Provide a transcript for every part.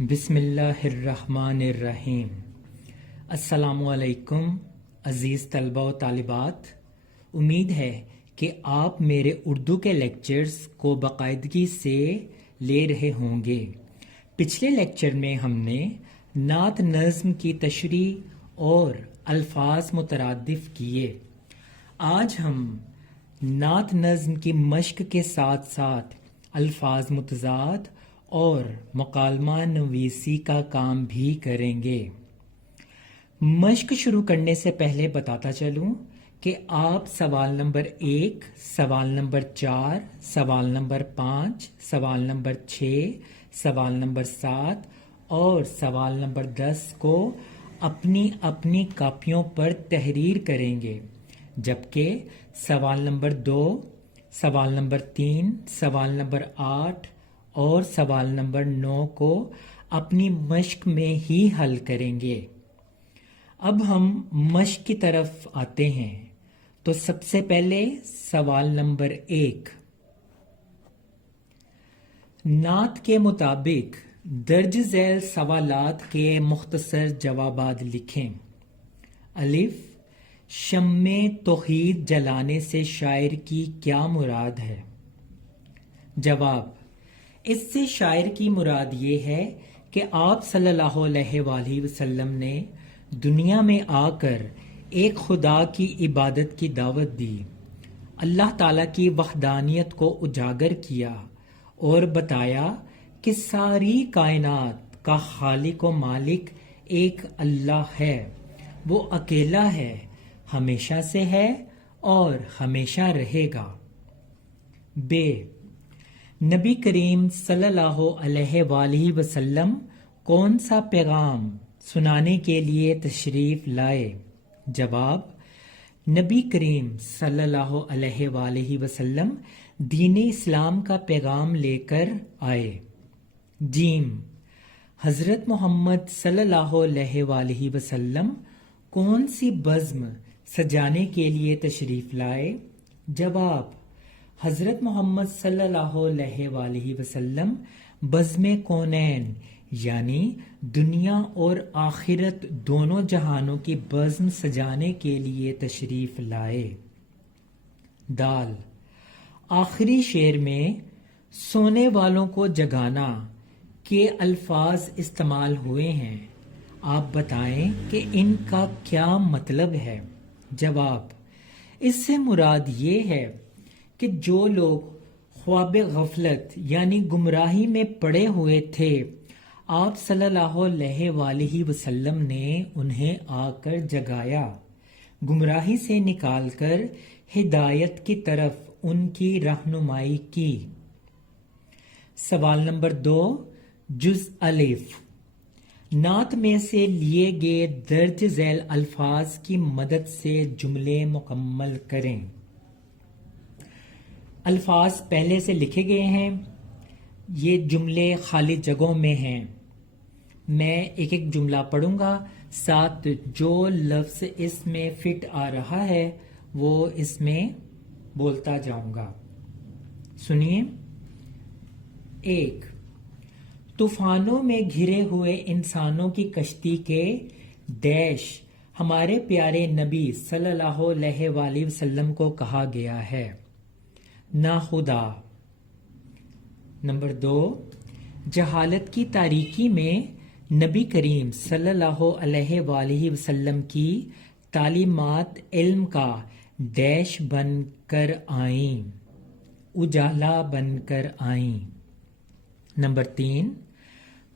بسم اللہ الرحمن الرحیم۔ السلام علیکم عزیز طلبہ و طالبات، امید ہے کہ آپ میرے اردو کے لیکچرز کو باقاعدگی سے لے رہے ہوں گے۔ پچھلے لیکچر میں ہم نے نعت نظم کی تشریح اور الفاظ مترادف کیے۔ آج ہم نعت نظم کی مشق کے ساتھ ساتھ الفاظ متضاد اور مکالمہ نویسی کا کام بھی کریں گے۔ مشق شروع کرنے سے پہلے بتاتا چلوں کہ آپ سوال نمبر 1، سوال نمبر 4، سوال نمبر 5، سوال نمبر 6، سوال نمبر 7 اور سوال نمبر 10 کو اپنی اپنی کاپیوں پر تحریر کریں گے، جبکہ سوال نمبر 2، سوال نمبر 3، سوال نمبر 8 اور سوال نمبر 9 کو اپنی مشق میں ہی حل کریں گے۔ اب ہم مشق کی طرف آتے ہیں، تو سب سے پہلے سوال نمبر 1، نعت کے مطابق درج ذیل سوالات کے مختصر جوابات لکھیں۔ الف، شمع توحید جلانے سے شاعر کی کیا مراد ہے؟ جواب، اس سے شاعر کی مراد یہ ہے کہ آپ صلی اللہ علیہ وآلہ وسلم نے دنیا میں آ کر ایک خدا کی عبادت کی دعوت دی، اللہ تعالیٰ کی وحدانیت کو اجاگر کیا اور بتایا کہ ساری کائنات کا خالق و مالک ایک اللہ ہے، وہ اکیلا ہے، ہمیشہ سے ہے اور ہمیشہ رہے گا۔ ب، نبی کریم صلی اللہ علیہ وآلہ وسلم کون سا پیغام سنانے کے لیے تشریف لائے؟ جواب، نبی کریم صلی اللہ علیہ وآلہ وسلم دین اسلام کا پیغام لے کر آئے۔ جیم، حضرت محمد صلی اللہ علیہ وآلہ وسلم کون سی بزم سجانے کے لیے تشریف لائے؟ جواب، حضرت محمد صلی اللہ علیہ وآلہ وسلم بزم کونین یعنی دنیا اور آخرت دونوں جہانوں کی بزم سجانے کے لیے تشریف لائے۔ دال، آخری شعر میں سونے والوں کو جگانا کے الفاظ استعمال ہوئے ہیں، آپ بتائیں کہ ان کا کیا مطلب ہے؟ جواب، اس سے مراد یہ ہے کہ جو لوگ خواب غفلت یعنی گمراہی میں پڑے ہوئے تھے، آپ صلی اللہ علیہ وآلہ وسلم نے انہیں آ کر جگایا، گمراہی سے نکال کر ہدایت کی طرف ان کی رہنمائی کی۔ سوال نمبر 2، جز الف، نعت میں سے لیے گئے درج ذیل الفاظ کی مدد سے جملے مکمل کریں۔ الفاظ پہلے سے لکھے گئے ہیں، یہ جملے خالی جگہوں میں ہیں۔ میں ایک ایک جملہ پڑھوں گا، ساتھ جو لفظ اس میں فٹ آ رہا ہے وہ اس میں بولتا جاؤں گا۔ سنیے۔ 1، طوفانوں میں گھرے ہوئے انسانوں کی کشتی کے ڈیش ہمارے پیارے نبی صلی اللہ علیہ وآلہ وسلم کو کہا گیا ہے، ناخدا۔ نمبر 2، جہالت کی تاریکی میں نبی کریم صلی اللہ علیہ وآلہ وسلم کی تعلیمات علم کا ڈیش بن کر آئیں، اجالا بن کر آئیں۔ نمبر 3،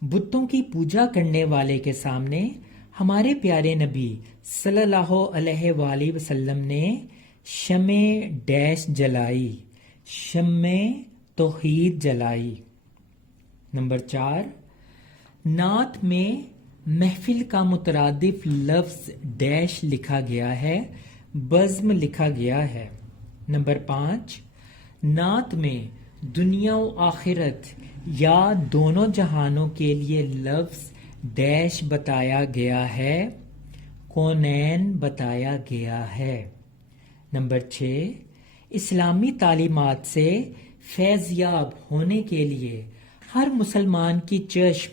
بتوں کی پوجا کرنے والے کے سامنے ہمارے پیارے نبی صلی اللہ علیہ وآلہ وسلم نے شمع ڈیش جلائی، شمع توحید جلائی۔ نمبر 4، نعت میں محفل کا مترادف لفظ ڈیش لکھا گیا ہے، بزم لکھا گیا ہے۔ نمبر 5، نعت میں دنیا و آخرت یا دونوں جہانوں کے لیے لفظ ڈیش بتایا گیا ہے، کونین بتایا گیا ہے۔ نمبر 6، اسلامی تعلیمات سے فیض یاب ہونے کے لیے ہر مسلمان کی چشم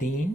3,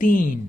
3,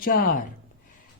4,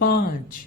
5,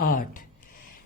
8,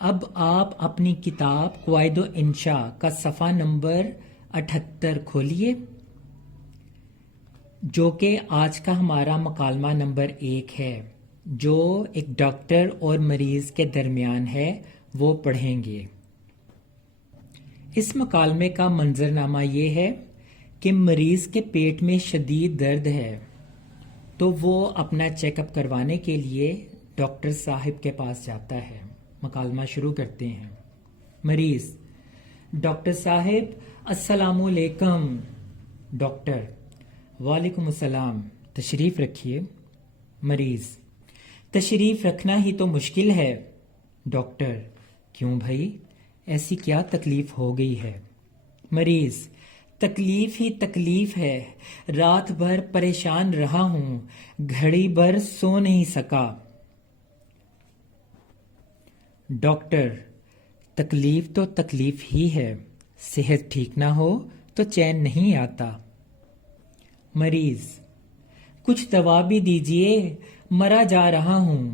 اب آپ اپنی کتاب قواعد و انشاء کا صفحہ نمبر 78 کھولیے، جو کہ آج کا ہمارا مکالمہ نمبر 1 ہے، جو ایک ڈاکٹر اور مریض کے درمیان ہے، وہ پڑھیں گے۔ اس مکالمے کا منظرنامہ یہ ہے کہ مریض کے پیٹ میں شدید درد ہے، تو وہ اپنا چیک اپ کروانے کے لیے ڈاکٹر صاحب کے پاس جاتا ہے۔ مکالمہ شروع کرتے ہیں۔ مریض: ڈاکٹر صاحب السلام علیکم۔ ڈاکٹر: وعلیکم السلام، تشریف رکھیے۔ مریض: تشریف رکھنا ہی تو مشکل ہے۔ ڈاکٹر: کیوں بھائی، ایسی کیا تکلیف ہو گئی ہے؟ مریض: تکلیف ہی تکلیف ہے، رات بھر پریشان رہا ہوں، گھڑی بھر سو نہیں سکا۔ ڈاکٹر: تکلیف تو تکلیف ہی ہے، صحت ٹھیک نہ ہو تو چین نہیں آتا۔ مریض: کچھ دوا بھی دیجیے، مرا جا رہا ہوں۔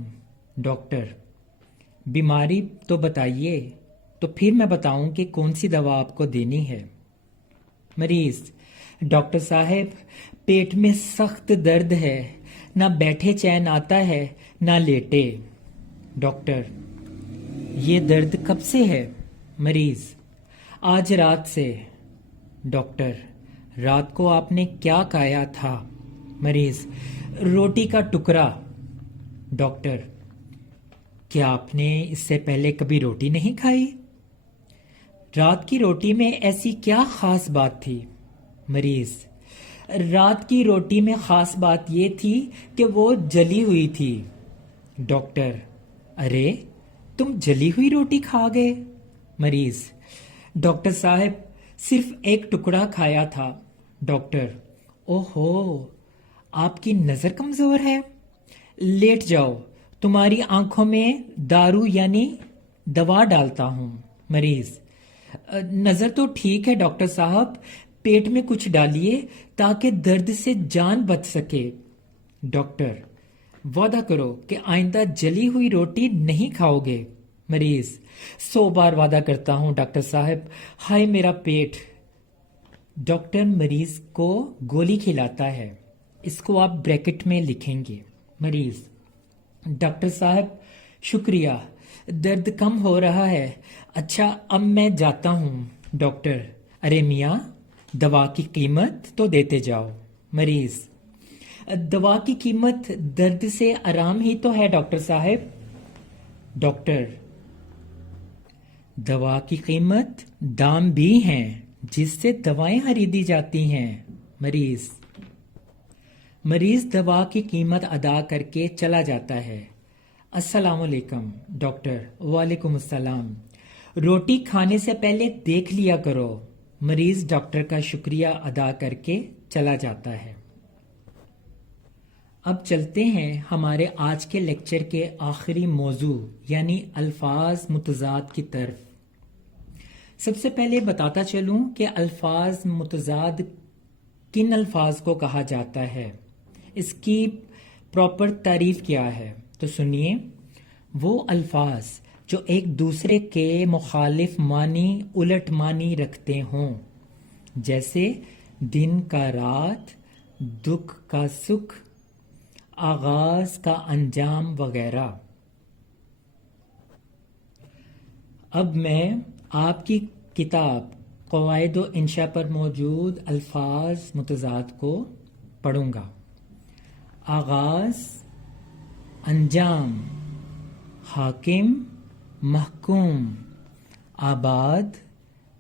ڈاکٹر: بیماری تو بتائیے، تو پھر میں بتاؤں کہ کون سی دوا آپ کو دینی ہے۔ مریض: ڈاکٹر صاحب پیٹ میں سخت درد ہے، نہ بیٹھے چین آتا ہے نہ لیٹے۔ ڈاکٹر: یہ درد کب سے ہے؟ مریض: آج رات سے۔ ڈاکٹر: رات کو آپ نے کیا کھایا تھا؟ مریض: روٹی کا ٹکڑا۔ ڈاکٹر: کیا آپ نے اس سے پہلے کبھی روٹی نہیں کھائی؟ رات کی روٹی میں ایسی کیا خاص بات تھی؟ مریض: رات کی روٹی میں خاص بات یہ تھی کہ وہ جلی ہوئی تھی۔ ڈاکٹر: ارے تم جلی ہوئی روٹی کھا گئے؟ مریض: ڈاکٹر صاحب صرف ایک ٹکڑا کھایا تھا۔ ڈاکٹر: اوہو، آپ کی نظر کمزور ہے، لیٹ جاؤ، تمہاری آنکھوں میں دارو یعنی دوا ڈالتا ہوں۔ مریض: نظر تو ٹھیک ہے ڈاکٹر صاحب، پیٹ میں کچھ ڈالیے تاکہ درد سے جان بچ سکے۔ ڈاکٹر: وعدہ کرو کہ آئندہ جلی ہوئی روٹی نہیں کھاؤ گے۔ مریض: 100 بار وعدہ کرتا ہوں ڈاکٹر صاحب، ہائے میرا پیٹ۔ ڈاکٹر مریض کو گولی کھلاتا ہے، اس کو آپ بریکٹ میں لکھیں گے۔ مریض: ڈاکٹر صاحب شکریہ، درد کم ہو رہا ہے، اچھا اب میں جاتا ہوں۔ ڈاکٹر: ارے میاں، دوا کی قیمت تو دیتے جاؤ۔ مریض: دوا کی قیمت درد سے آرام ہی تو ہے ڈاکٹر صاحب۔ ڈاکٹر: دوا کی قیمت دام بھی ہیں جس سے دوائیں خریدی جاتی ہیں۔ مریض دوا کی قیمت ادا کر کے چلا جاتا ہے۔ السلام علیکم۔ ڈاکٹر: وعلیکم السلام، روٹی کھانے سے پہلے دیکھ لیا کرو۔ مریض ڈاکٹر کا شکریہ ادا کر کے چلا جاتا ہے۔ اب چلتے ہیں ہمارے آج کے لیکچر کے آخری موضوع یعنی الفاظ متضاد کی طرف۔ سب سے پہلے بتاتا چلوں کہ الفاظ متضاد کن الفاظ کو کہا جاتا ہے، اس کی پراپر تعریف کیا ہے۔ تو سنیے، وہ الفاظ جو ایک دوسرے کے مخالف معنی، الٹ معنی رکھتے ہوں، جیسے دن کا رات، دکھ کا سکھ، آغاز کا انجام وغیرہ۔ اب میں آپ کی کتاب قواعد و انشاء پر موجود الفاظ متضاد کو پڑھوں گا۔ آغاز، انجام، حاکم، محکوم، آباد،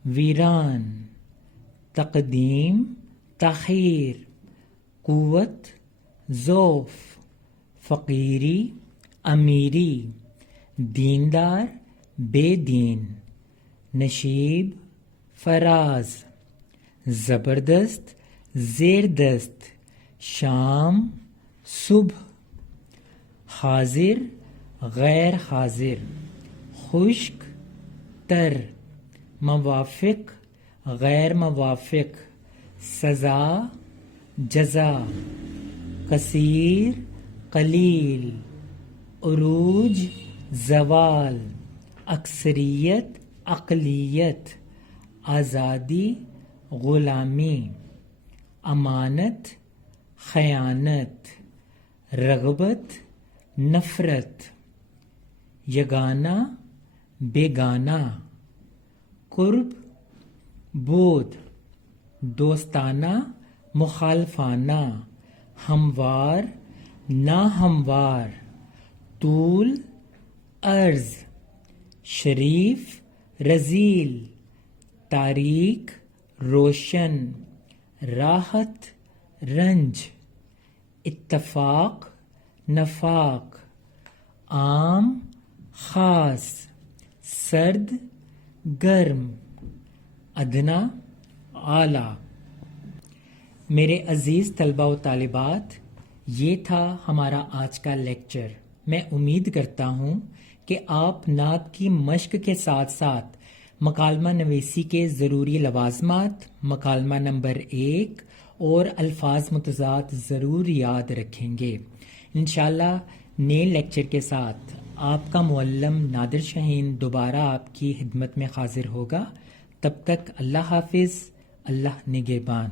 ویران، تقدیم، تاخیر، قوت، ضعف، فقیری، امیری، دیندار، بے دین، نشیب، فراز، زبردست، زیر دست، شام، صبح، حاضر، غیر حاضر، خشک، تر، موافق، غیر موافق، سزا، جزا، کثیر، قلیل، عروج، زوال، اکثریت اقلیت، آزادی غلامی، امانت خیانت، رغبت نفرت، یگانہ بیگانہ، قرب بود، دوستانہ مخالفانہ، ہموار ناہموار، طول عرض، شریف رذیل، تاریک روشن، راحت رنج، اتفاق نفاق، عام خاص، سرد گرم، ادنا اعلیٰ۔ میرے عزیز طلباء و طالبات، یہ تھا ہمارا آج کا لیکچر۔ میں امید کرتا ہوں کہ آپ نعت کی مشق کے ساتھ ساتھ مکالمہ نویسی کے ضروری لوازمات، مکالمہ نمبر 1 اور الفاظ متضاد ضرور یاد رکھیں گے۔ انشاءاللہ نئے لیکچر کے ساتھ آپ کا معلم نادر شاہین دوبارہ آپ کی خدمت میں حاضر ہوگا۔ تب تک اللہ حافظ، اللہ نگہبان۔